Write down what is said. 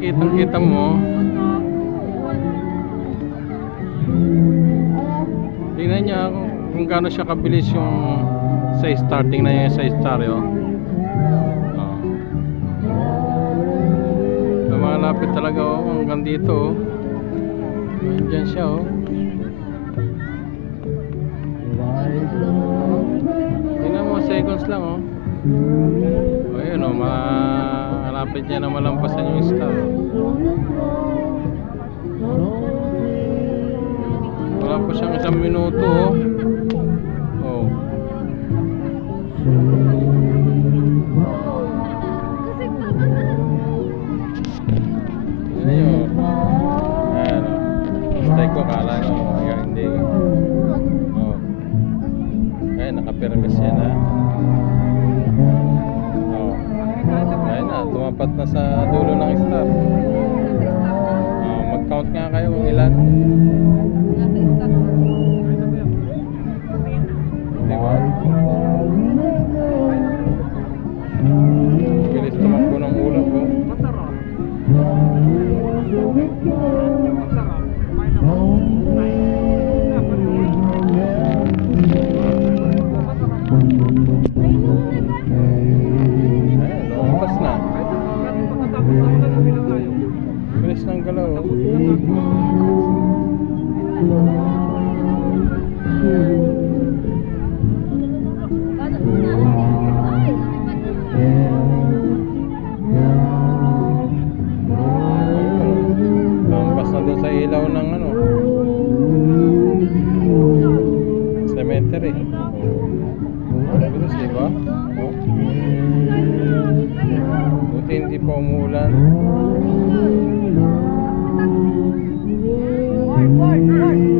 kitang-kita mo. Tingnan niya kung gaano siya kabilis yung sa starting na yung sa stereo. Lumalapit talaga hanggang dito. Nandiyan siya Tingnan mo, seconds lang ayun malapit niya na malampasan yung star. Wala pa siyang 1 minuto Stay ko, kala ko hindi. Nakapirmis siya na. Ayun na, tumapat na sa dulo ng star. Mag-count nga kayo kung ilan. Diba? Bilis tumakbo ng ulap bilis ng galaw lampas na doon sa ilaw ng cemetery. Bilis, diba? Buti hindi pa umuulan. Boy!